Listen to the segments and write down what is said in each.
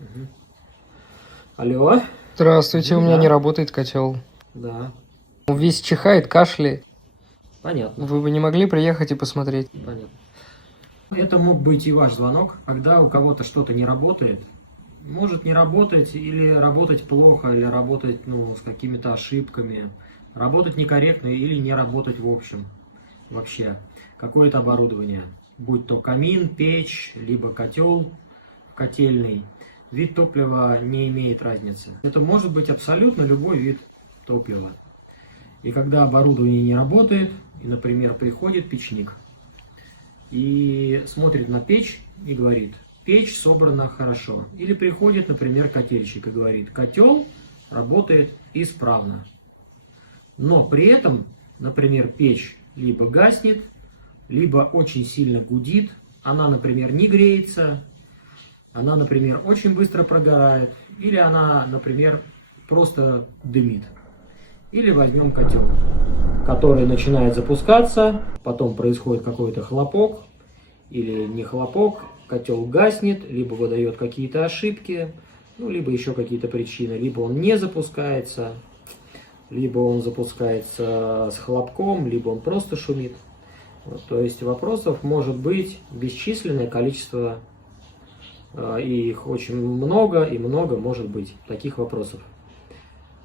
Мгм. Алло? Здравствуйте, у меня Да. не работает котел. Да, Весь чихает, кашляет. понятно, Вы бы не могли приехать и посмотреть? понятно. Это мог быть и ваш звонок, когда у кого-то что-то не работает. Может не работать или работать плохо, или работать с какими-то ошибками, работать некорректно или не работать в общем. Вообще, какое-то оборудование, будь то камин, печь, либо котел котельный, вид топлива не имеет разницы. Это может быть абсолютно любой вид топлива. И когда оборудование не работает, и, например, приходит печник и смотрит на печь и говорит: печь собрана хорошо. Или приходит, например, котельщик и говорит: котел работает исправно. Но при этом, например, печь либо гаснет, либо очень сильно гудит, она, например, не греется, она, например, очень быстро прогорает, или она, например, просто дымит. Или возьмем котел, который начинает запускаться, потом происходит какой-то хлопок, или не хлопок, котел гаснет, либо выдает какие-то ошибки, либо еще какие-то причины, либо он не запускается, либо он запускается с хлопком, либо он просто шумит. То есть вопросов может быть бесчисленное количество, и их очень много, и много может быть таких вопросов.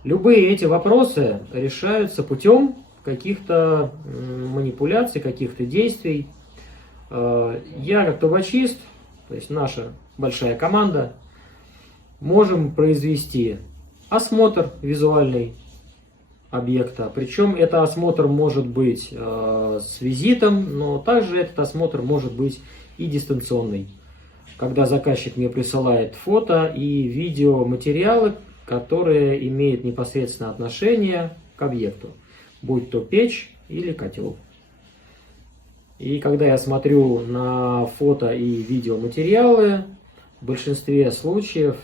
Любые эти вопросы решаются путем каких-то манипуляций, каких-то действий. Я, как трубочист, то есть наша большая команда, можем произвести осмотр визуальный объекта. Причем это осмотр может быть с визитом, но также этот осмотр может быть и дистанционный, когда заказчик мне присылает фото и видеоматериалы, которые имеют непосредственно отношение к объекту, будь то печь или котел. И когда я смотрю на фото и видеоматериалы, в большинстве случаев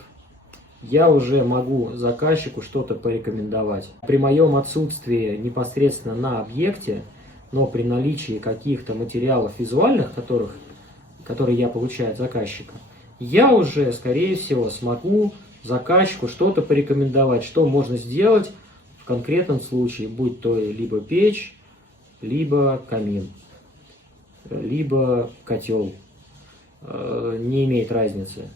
я уже могу заказчику что-то порекомендовать. При моем отсутствии непосредственно на объекте, но при наличии каких-то материалов визуальных, которые я получаю от заказчика, я уже, скорее всего, смогу заказчику что-то порекомендовать, что можно сделать в конкретном случае, будь то либо печь, либо камин, либо котел. Не имеет разницы.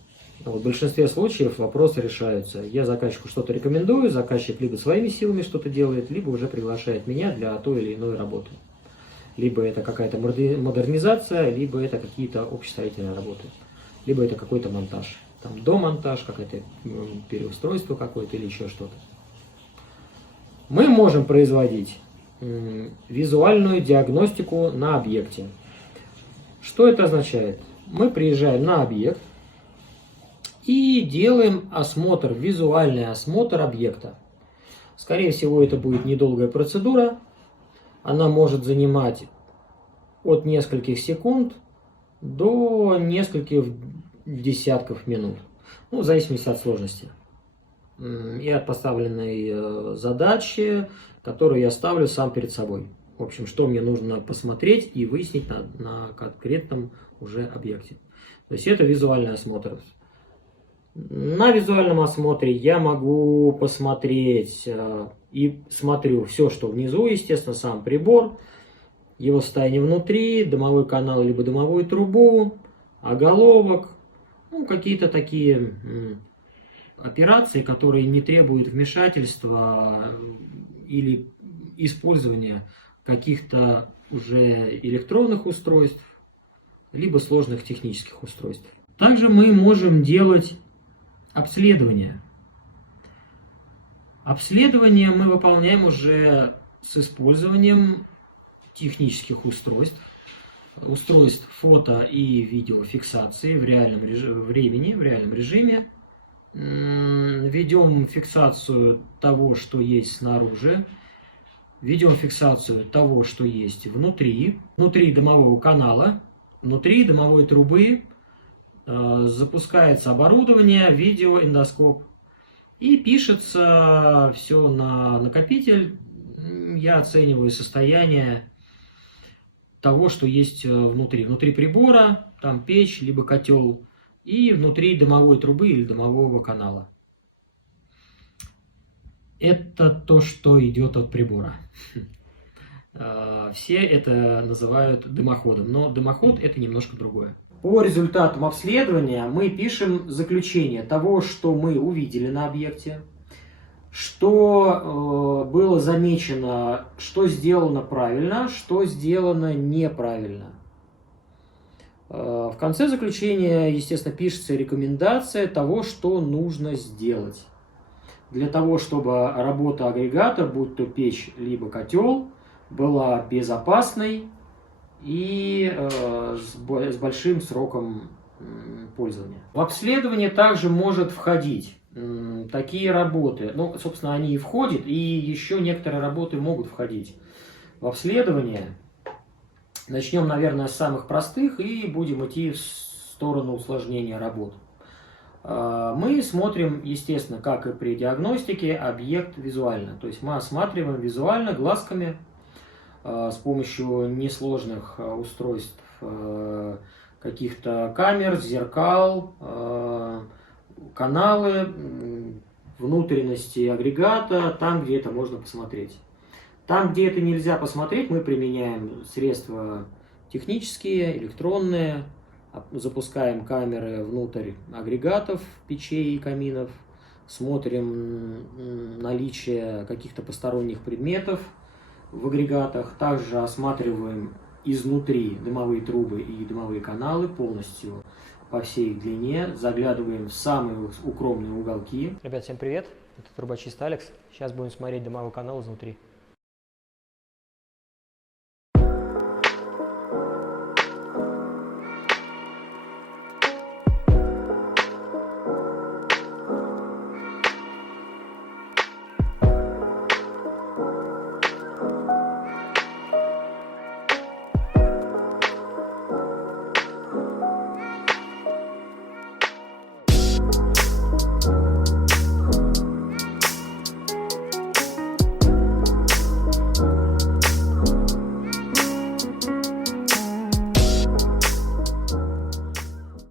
В большинстве случаев вопросы решаются. Я заказчику что-то рекомендую, заказчик либо своими силами что-то делает, либо уже приглашает меня для той или иной работы. Либо это какая-то модернизация, либо это какие-то общестроительные работы, либо это какой-то монтаж. Там домонтаж, какое-то переустройство какое-то или еще что-то. Мы можем производить визуальную диагностику на объекте. Что это означает? Мы приезжаем на объект и делаем осмотр, визуальный осмотр объекта. Скорее всего, это будет недолгая процедура. Она может занимать от нескольких секунд до нескольких десятков минут. В зависимости от сложности и от поставленной задачи, которую я ставлю сам перед собой. В общем, что мне нужно посмотреть и выяснить на конкретном уже объекте. То есть это визуальный осмотр. На визуальном осмотре я могу посмотреть и смотрю все, что внизу, естественно, сам прибор, его состояние внутри, дымовой канал либо дымовую трубу, оголовок, какие-то такие операции, которые не требуют вмешательства или использования каких-то уже электронных устройств, либо сложных технических устройств. Также мы можем делать обследование. Обследование мы выполняем уже с использованием технических устройств, устройств фото и видеофиксации в реальном времени, в реальном режиме. Ведем фиксацию того, что есть снаружи, ведем фиксацию того, что есть внутри дымового канала, внутри дымовой трубы. Запускается оборудование, видеоэндоскоп, и пишется все на накопитель. Я оцениваю состояние того, что есть внутри прибора, там печь, либо котел, и внутри дымовой трубы или дымового канала. Это то, что идет от прибора. Все это называют дымоходом, но дымоход это немножко другое. По результатам обследования мы пишем заключение того, что мы увидели на объекте, что было замечено, что сделано правильно, что сделано неправильно. В конце заключения, естественно, пишется рекомендация того, что нужно сделать для того, чтобы работа агрегата, будь то печь либо котел, была безопасной и с большим сроком пользования. В обследование также может входить такие работы. Ну, собственно, они и входят, и еще некоторые работы могут входить в обследование. Начнем, наверное, с самых простых и будем идти в сторону усложнения работ. Мы смотрим, естественно, как и при диагностике, объект визуально. То есть мы осматриваем визуально глазками с помощью несложных устройств, каких-то камер, зеркал, каналы, внутренности агрегата, там, где это можно посмотреть. Там, где это нельзя посмотреть, мы применяем средства технические, электронные, запускаем камеры внутрь агрегатов, печей и каминов, смотрим наличие каких-то посторонних предметов в агрегатах, также осматриваем изнутри дымовые трубы и дымовые каналы полностью по всей их длине, заглядываем в самые укромные уголки. Ребят, всем привет, это трубочист Алекс, сейчас будем смотреть дымовой канал изнутри.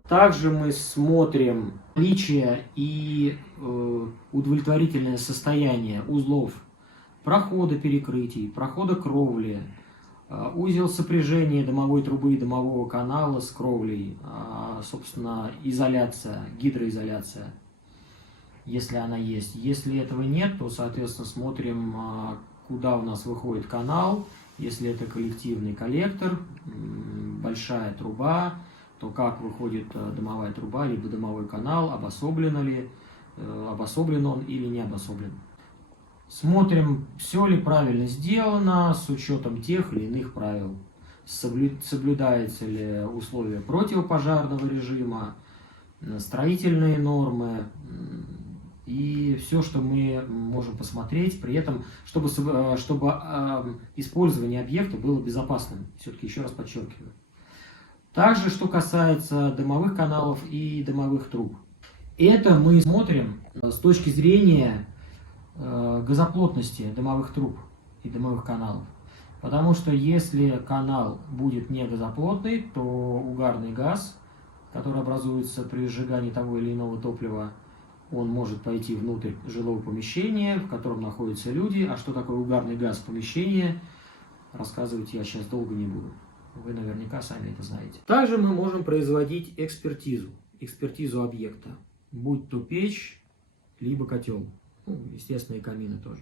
Также мы смотрим наличие и удовлетворительное состояние узлов прохода перекрытий, прохода кровли, узел сопряжения дымовой трубы и дымового канала с кровлей, собственно, изоляция, гидроизоляция, если она есть. Если этого нет, то, соответственно, смотрим, куда у нас выходит канал. Если это коллективный коллектор, большая труба, то как выходит дымовая труба, либо дымовой канал, обособлен он или не обособлен. Смотрим, все ли правильно сделано с учетом тех или иных правил. Соблюдаются ли условия противопожарного режима, строительные нормы и все, что мы можем посмотреть, при этом, чтобы использование объекта было безопасным. Все-таки еще раз подчеркиваю. Также, что касается дымовых каналов и дымовых труб. Это мы смотрим с точки зрения газоплотности дымовых труб и дымовых каналов. Потому что если канал будет не газоплотный, то угарный газ, который образуется при сжигании того или иного топлива, он может пойти внутрь жилого помещения, в котором находятся люди. А что такое угарный газ в помещении, рассказывать я сейчас долго не буду. Вы наверняка сами это знаете. Также мы можем производить экспертизу объекта, будь то печь, либо котел, естественно, и камины тоже.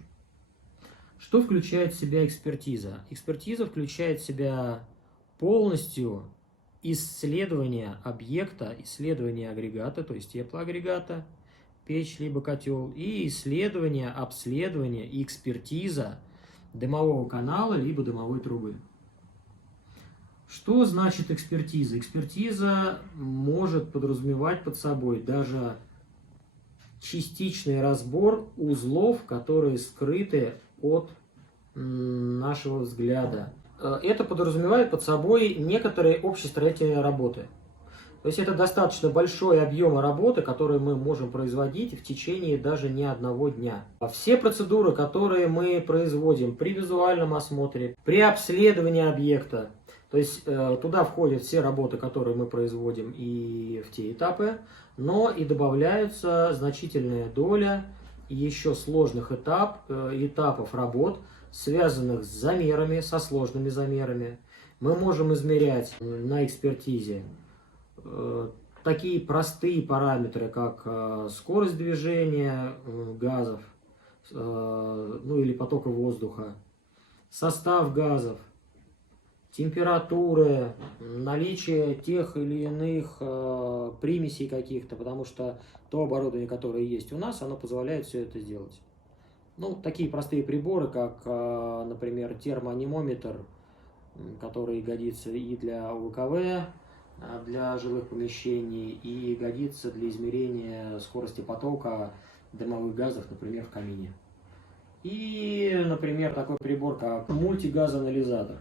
Что включает в себя экспертиза? Экспертиза включает в себя полностью исследование объекта, исследование агрегата, то есть теплоагрегата, печь либо котел, и исследование, обследование и экспертиза дымового канала либо дымовой трубы. Что значит экспертиза? Экспертиза может подразумевать под собой даже частичный разбор узлов, которые скрыты от нашего взгляда. Это подразумевает под собой некоторые общестроительные работы. То есть это достаточно большой объем работы, который мы можем производить в течение даже не одного дня. Все процедуры, которые мы производим при визуальном осмотре, при обследовании объекта, То есть туда входят все работы, которые мы производим и в те этапы, но и добавляются значительная доля еще сложных этапов работ, связанных с замерами, со сложными замерами. Мы можем измерять на экспертизе такие простые параметры, как скорость движения газов, ну или потока воздуха, состав газов, температуры, наличие тех или иных примесей каких-то, потому что то оборудование, которое есть у нас, оно позволяет все это сделать. Ну, такие простые приборы, как, например, термоанимометр, который годится и для ОВКВ, для жилых помещений, и годится для измерения скорости потока дымовых газов, например, в камине. И, например, такой прибор, как мультигазоанализатор.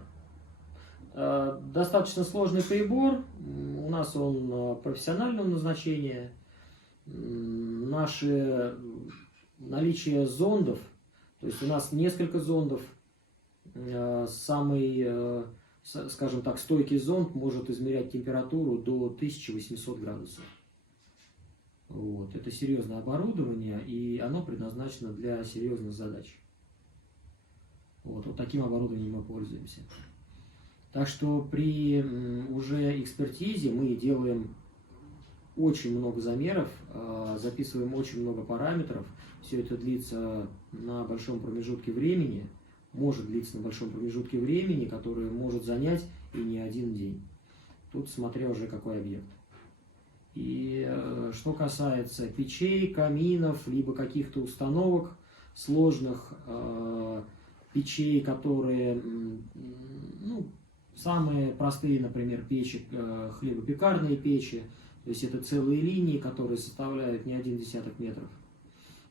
Достаточно сложный прибор, у нас он профессионального назначения. Наше наличие зондов, то есть у нас несколько зондов, самый, скажем так, стойкий зонд может измерять температуру до 1800 градусов. Вот. Это серьезное оборудование, и оно предназначено для серьезных задач. Вот таким оборудованием мы пользуемся. Так что при уже экспертизе мы делаем очень много замеров, записываем очень много параметров. Все это длится на большом промежутке времени, может длиться на большом промежутке времени, который может занять и не один день. Тут смотря уже какой объект. И что касается печей, каминов, либо каких-то установок сложных, печей, которые, ну, самые простые, например, печи, хлебопекарные печи, то есть это целые линии, которые составляют не 1,1 метров.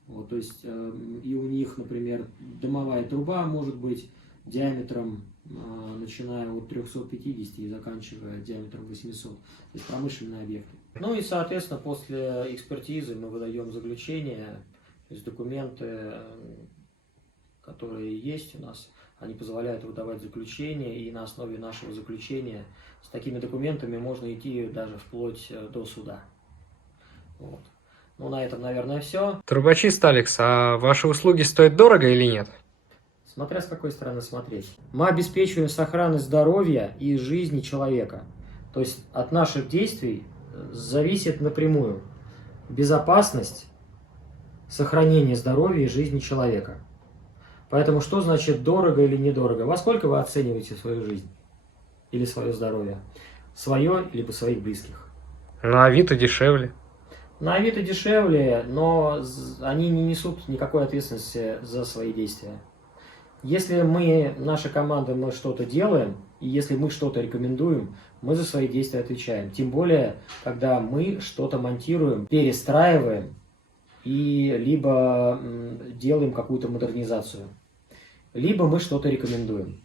Вот, то есть и у них, например, дымовая труба может быть диаметром, начиная от 350 и заканчивая диаметром 800, то есть промышленные объекты. Ну и, соответственно, после экспертизы мы выдаем заключение, то есть документы, которые есть у нас, они позволяют выдавать заключение, и на основе нашего заключения с такими документами можно идти даже вплоть до суда. Вот. Ну, на этом, наверное, все. Трубочист Алекс, а ваши услуги стоят дорого или нет? Смотря с какой стороны смотреть. Мы обеспечиваем сохранность здоровья и жизни человека. То есть от наших действий зависит напрямую безопасность, сохранение здоровья и жизни человека. Поэтому что значит дорого или недорого? Во сколько вы оцениваете свою жизнь или свое здоровье? Свое, либо своих близких? На Авито дешевле. На Авито дешевле, но они не несут никакой ответственности за свои действия. Если мы, наша команда, мы что-то делаем, и если мы что-то рекомендуем, мы за свои действия отвечаем. Тем более, когда мы что-то монтируем, перестраиваем, и либо делаем какую-то модернизацию, либо мы что-то рекомендуем.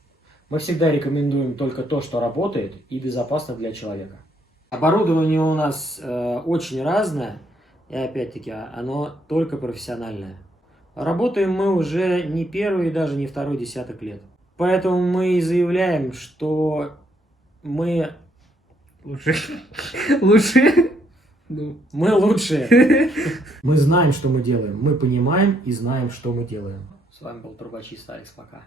Мы всегда рекомендуем только то, что работает и безопасно для человека. Оборудование у нас очень разное, и опять-таки оно только профессиональное. Работаем мы уже не первый и даже не второй десяток лет. Поэтому мы и заявляем, что мы лучшие. Мы лучшие. Мы знаем, что мы делаем. Мы понимаем и знаем, что мы делаем. С вами был трубочист Алекс. Пока.